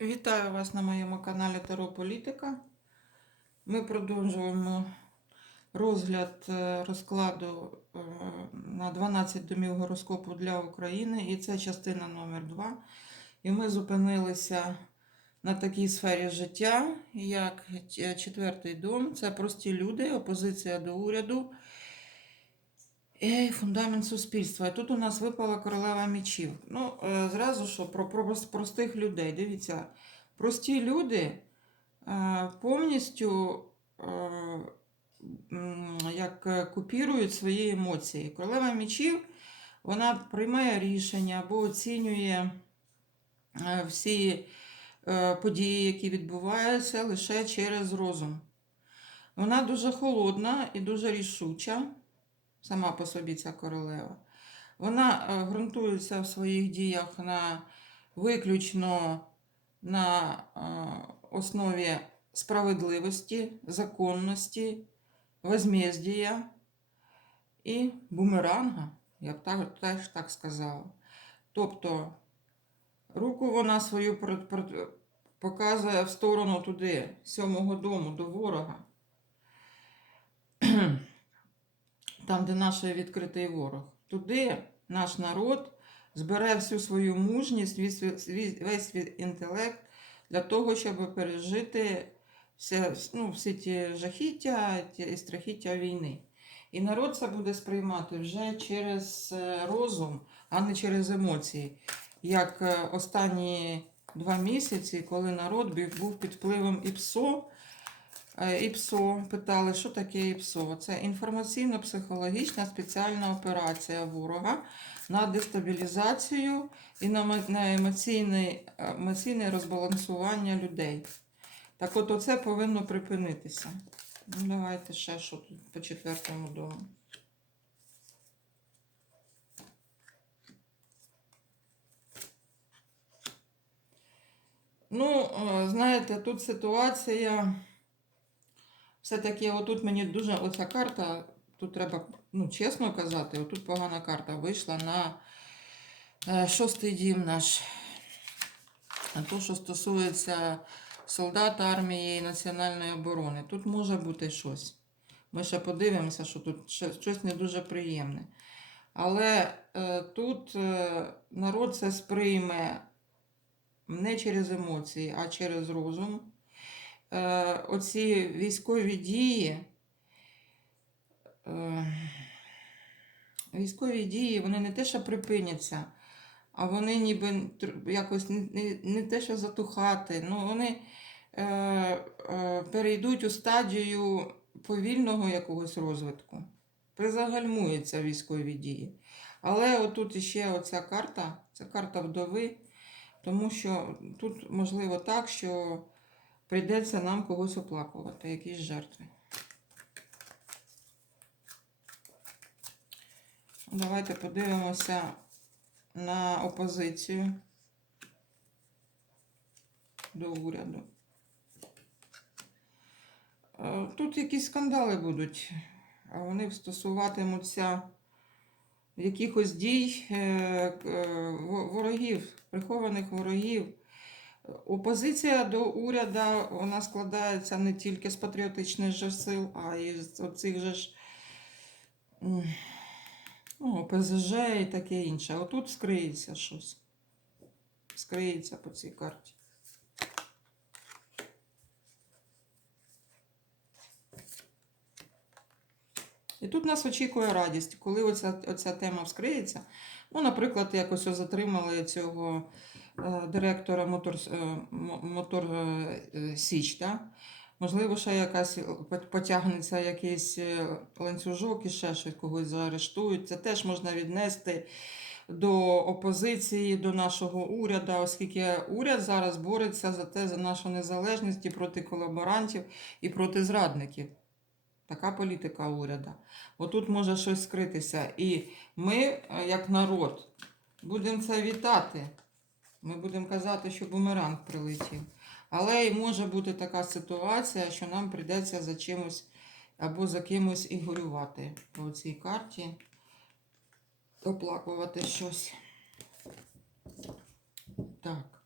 Вітаю вас на моєму каналі Таро Політика. Ми продовжуємо розгляд е, розкладу е, на 12 домів гороскопу для України, і це частина номер 2. І ми зупинилися на такій сфері життя, як е, четвертий дом. Це прості люди, опозиція до уряду і фундамент суспільства. Тут у нас випала королева мечів. Ну, е, зразу що про, про простих людей. Дивіться, прості люди е, повністю е, як купірують свої емоції. Королева мечів вона приймає рішення або оцінює всі події, які відбуваються лише через розум. Вона дуже холодна і дуже рішуча сама по собі ця королева. Вона е, ґрунтується в своїх діях на виключно на е, основі справедливості, законності, возмездія і бумеранга, я б так, теж так сказала. Тобто руку вона свою показує в сторону туди, сьомого дому, до ворога там, де наш відкритий ворог. Туди наш народ збере всю свою мужність, весь свій- інтелект для того, щоб пережити все, ну, всі ті жахіття і страхіття війни. І народ це буде сприймати вже через е, розум, а не через емоції. Як е, останні два місяці, коли народ був під впливом ІПСО, Е, ІПСО питали, що таке ІПСО? Це інформаційно-психологічна спеціальна операція ворога на дестабілізацію і на емоційне, емоційне розбалансування людей. Так от оце повинно припинитися. Ну, давайте ще що тут по четвертому дому. Ну, е, знаєте, тут ситуація. Все-таки отут мені дуже оця карта, тут треба ну, чесно казати, отут погана карта вийшла на е, шостий дім наш. А то, що стосується солдат армії і національної оборони, тут може бути щось. Ми ще подивимося, що тут щось не дуже приємне. Але е, тут е, народ це сприйме не через емоції, а через розум оці військові дії, е, військові дії, вони не те, що припиняться, а вони ніби якось не, не, не те, що затухати, ну вони е, е, перейдуть у стадію повільного якогось розвитку. Призагальмуються військові дії. Але отут іще оця карта, це карта вдови, тому що тут можливо так, що прийдеться нам когось оплакувати, якісь жертви. Давайте подивимося на опозицію до уряду. Е, Тут якісь скандали будуть, а вони стосуватимуться якихось дій е, е, во- ворогів, прихованих ворогів. Опозиція до уряду вона складається не тільки з патріотичних же сил, а й з оцих же ж ну, ОПЗЖ і таке інше. Отут скриється щось. Скриється по цій карті. І тут нас очікує радість, коли оця, оця тема вскриється. Ну, наприклад, якось ось затримали цього директора Мотор, е, Мотор е, е, Січ. Да? Можливо, ще якась потягнеться якийсь е, ланцюжок і ще щось когось заарештують. Це теж можна віднести до опозиції, до нашого уряду, оскільки уряд зараз бореться за те, за нашу незалежність і проти колаборантів і проти зрадників. Така політика уряду. Отут може щось скритися. І ми, е, як народ, будемо це вітати. Ми будемо казати, що бумеранг прилетів. Але і може бути така ситуація, що нам прийдеться за чимось або за кимось і горювати по цій карті, оплакувати щось. Так.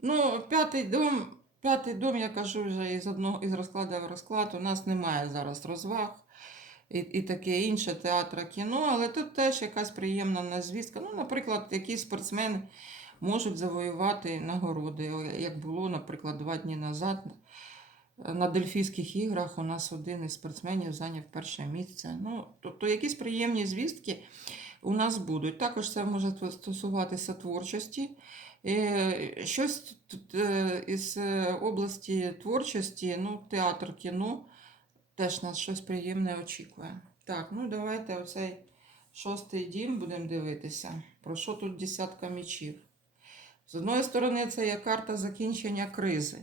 Ну, п'ятий дом, п'ятий дом, я кажу вже із одного із розкладу в розклад. У нас немає зараз розваг і, і таке інше театра, кіно, але тут теж якась приємна назвістка. Ну, наприклад, якісь спортсмени можуть завоювати нагороди, як було, наприклад, два дні назад. На Дельфійських іграх у нас один із спортсменів зайняв перше місце. Ну, тобто якісь приємні звістки у нас будуть. Також це може стосуватися творчості. Е, Щось е, із е, області творчості, ну, театр, кіно, теж нас щось приємне очікує. Так, ну давайте оцей шостий дім будемо дивитися. Про що тут десятка мічів? З одної сторони, це є карта закінчення кризи.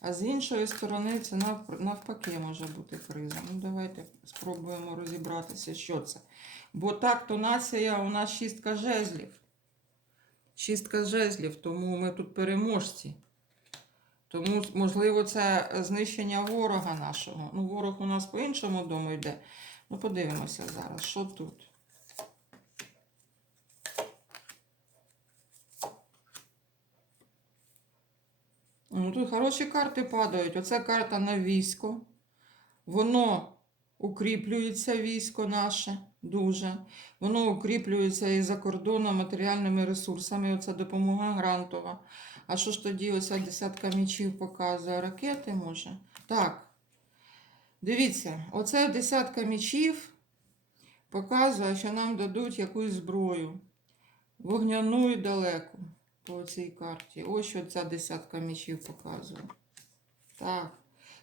А з іншої сторони, це навпаки може бути криза. Ну, давайте спробуємо розібратися, що це. Бо так, то нація у нас шістка жезлів. Шістка жезлів, тому ми тут переможці. Тому, можливо, це знищення ворога нашого. Ну, ворог у нас по іншому дому йде. Ну, подивимося зараз, що тут. Ну, тут хороші карти падають. Оце карта на військо. Воно укріплюється, військо наше, дуже. Воно укріплюється і за кордоном матеріальними ресурсами. Оце допомога грантова. А що ж тоді оця десятка мічів показує? Ракети може? Так. Дивіться, оце десятка мічів показує, що нам дадуть якусь зброю. Вогняну і далеку по цій карті. Ось що ця десятка мічів показує. Так.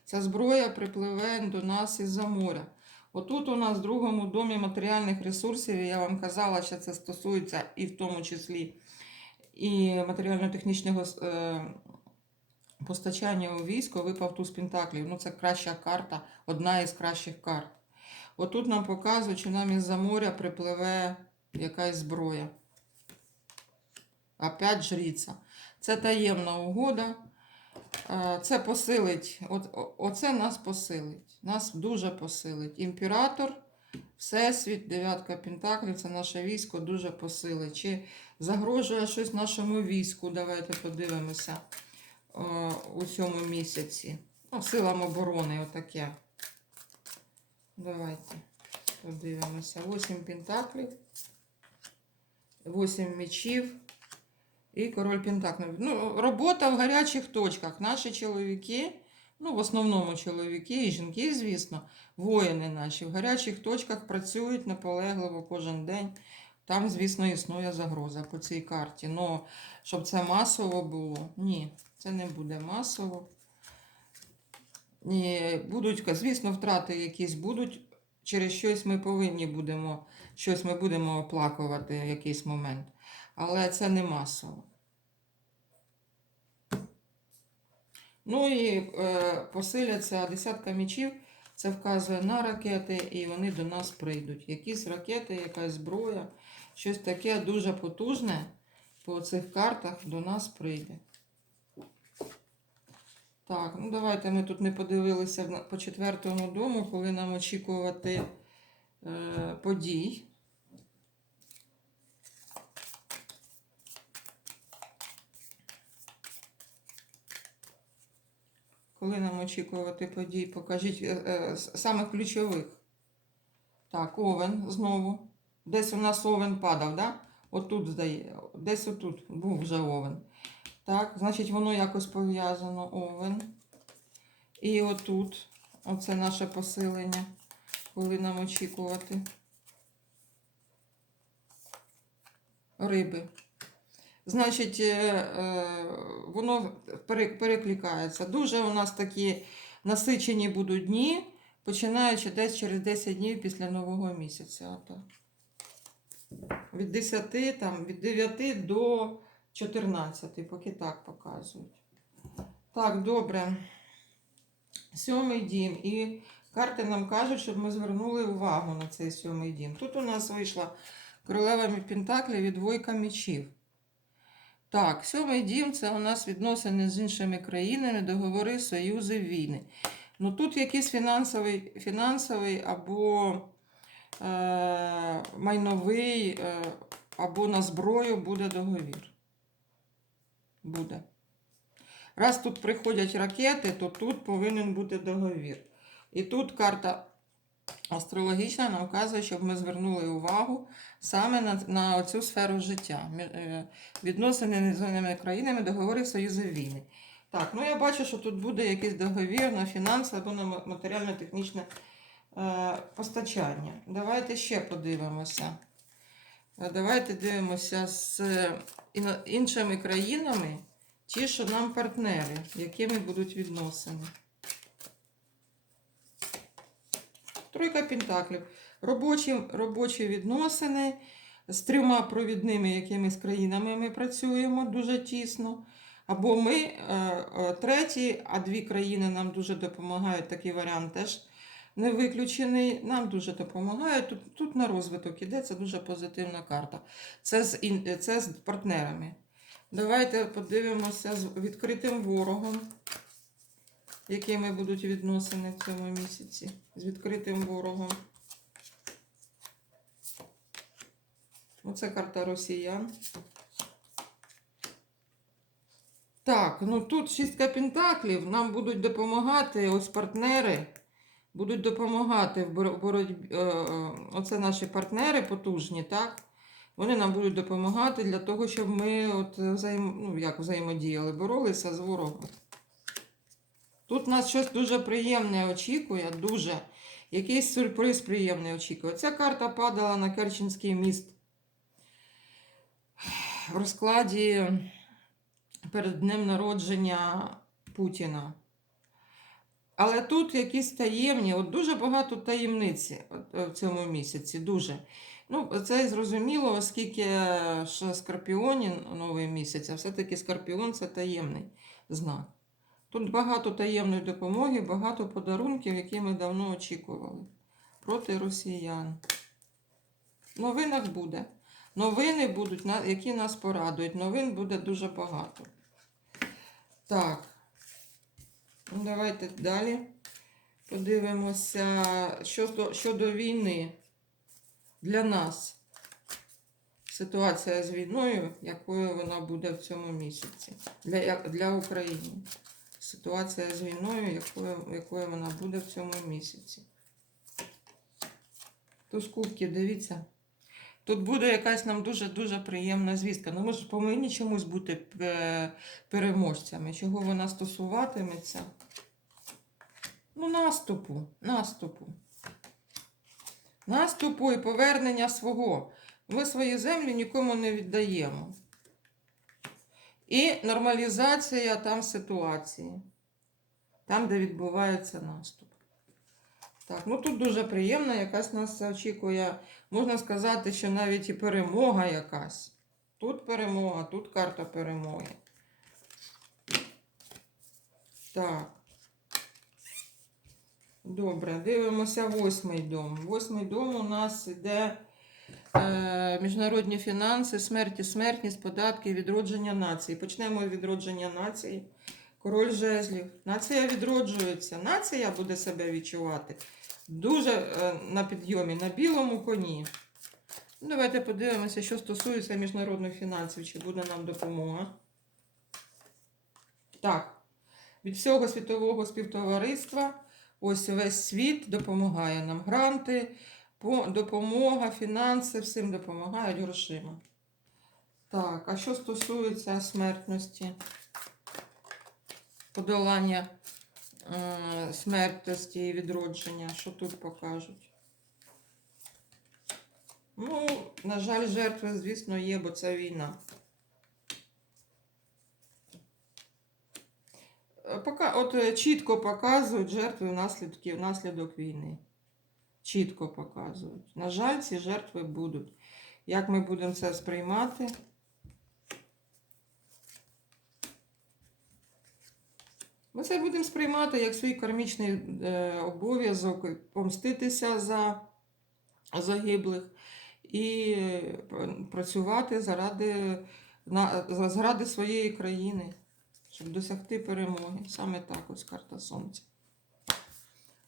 Ця зброя припливе до нас із-за моря. Отут у нас в другому домі матеріальних ресурсів, я вам казала, що це стосується і в тому числі і матеріально-технічного е, постачання у військо, випав туз Пентаклів. Ну, це краща карта, одна із кращих карт. Отут нам показують, що нам із-за моря припливе якась зброя. Опять жріця. Це таємна угода. Е, Це посилить, оце нас посилить. Нас дуже посилить. Імператор, Всесвіт, дев'ятка Пентаклів, це наше військо дуже посилить. Чи загрожує щось нашому війську? Давайте подивимося е, у цьому місяці. Ну, силам оборони, отаке. Давайте подивимося. 8 пентаклів, 8 мечів. І король Пентаклів. Ну, робота в гарячих точках. Наші чоловіки, ну, в основному чоловіки і жінки, звісно, воїни наші в гарячих точках працюють наполегливо кожен день. Там, звісно, існує загроза по цій карті. Ну, щоб це масово було, ні, це не буде масово. Ні, будуть, звісно, втрати якісь будуть. Через щось ми повинні будемо, щось ми будемо оплакувати в якийсь момент. Але це не масово. Ну і е, посиляться десятка мічів. Це вказує на ракети, і вони до нас прийдуть. Якісь ракети, якась зброя, щось таке дуже потужне по цих картах до нас прийде. Так, ну давайте ми тут не подивилися по четвертому дому, коли нам очікувати е, подій. Коли нам очікувати подій, покажіть е, е, самих ключових. Так, овен знову. Десь у нас овен падав, да? Отут здає. Десь отут був вже овен. Так, значить, воно якось пов'язано овен. І отут. Оце наше посилення. Коли нам очікувати. Риби. Значить, е, е, воно перекликається. Дуже у нас такі насичені будуть дні, починаючи десь через 10 днів після Нового місяця. Від 10, там, від 9 до 14, поки так показують. Так, добре. Сьомий дім. І карти нам кажуть, щоб ми звернули увагу на цей сьомий дім. Тут у нас вийшла королева Пентаклів і двойка мечів. Так, сьомий дім це у нас відносини з іншими країнами, договори, союзи, війни. Ну тут якийсь фінансовий, фінансовий або е, майновий, е, або на зброю буде договір. Буде. Раз тут приходять ракети, то тут повинен бути договір. І тут карта астрологічна нам вказує, щоб ми звернули увагу саме на, на цю сферу життя. Е, Відносини з іноземними країнами, договори союзи війни. Так, ну я бачу, що тут буде якийсь договір на фінанси або на матеріально-технічне е, постачання. Давайте ще подивимося. Е, Давайте дивимося з іншими країнами, ті, що нам партнери, якими будуть відносини. Тройка пентаклів. Робочі, робочі відносини з трьома провідними якимись країнами ми працюємо дуже тісно. Або ми е, е, треті, а дві країни нам дуже допомагають. Такий варіант теж не виключений. Нам дуже допомагають. Тут, тут на розвиток іде, це дуже позитивна карта. Це з, це з партнерами. Давайте подивимося з відкритим ворогом, якими будуть відносини в цьому місяці. З відкритим ворогом. Оце карта росіян. Так, ну тут шістка пентаклів. Нам будуть допомагати, ось партнери будуть допомагати в боротьбі. е, е, Оце наші партнери потужні, так? Вони нам будуть допомагати для того, щоб ми от взаєм... ну, як взаємодіяли, боролися з ворогом. Тут нас щось дуже приємне очікує, дуже. Якийсь сюрприз приємний очікує. Ця карта падала на Керченський міст в розкладі перед днем народження Путіна. Але тут якісь таємні, от дуже багато таємниці е, в цьому місяці. Дуже. Ну, це зрозуміло, оскільки ж Скорпіоні новий місяць, а все-таки Скорпіон це таємний знак. Тут багато таємної допомоги, багато подарунків, які ми давно очікували проти росіян. В новинах буде. Новини будуть, які нас порадують. Новин буде дуже багато. Так. Ну, Давайте далі подивимося щодо, щодо війни для нас. Ситуація з війною, якою вона буде в цьому місяці. Для, для України. Ситуація з війною, якою, якою вона буде в цьому місяці. Туз кубків, дивіться. Тут буде якась нам дуже-дуже приємна звістка. Ну, ми ж повинні чомусь бути е, переможцями. Чого вона стосуватиметься? Ну, наступу, наступу. Наступу і повернення свого. Ми свої землі нікому не віддаємо. І нормалізація там ситуації. Там, де відбувається наступ. Так, ну тут дуже приємно, якась нас очікує. Можна сказати, що навіть і перемога якась. Тут перемога, тут карта перемоги. Так. Добре, дивимося восьмий дом. Восьмий дом у нас іде міжнародні фінанси, смерті, смертність, податки, відродження нації. Почнемо відродження нації. Король жезлів. Нація відроджується. Нація буде себе відчувати дуже е, на підйомі, на білому коні. Ну, Давайте подивимося, що стосується міжнародних фінансів, чи буде нам допомога. Так, від всього світового співтовариства, ось весь світ допомагає нам. Гранти, допомога, фінанси, всім допомагають грошима. Так, а що стосується смертності, подолання е, смертності і відродження, що тут покажуть? Ну, на жаль, жертви, звісно, є, бо це війна. Е, Пока, от е, чітко показують жертви наслідків, наслідок війни. Чітко показують. На жаль, ці жертви будуть. Як ми будемо це сприймати? Ми це будемо сприймати як свій кармічний е, обов'язок помститися за загиблих і е, працювати заради, заради своєї країни, щоб досягти перемоги. Саме так ось карта Сонця.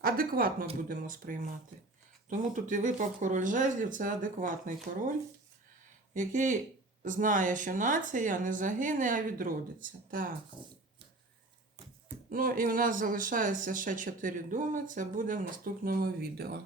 Адекватно будемо сприймати. Тому тут і випав король жезлів, це адекватний король, який знає, що нація не загине, а відродиться. Так. Ну і в нас залишається ще 4 думи. Це буде в наступному відео.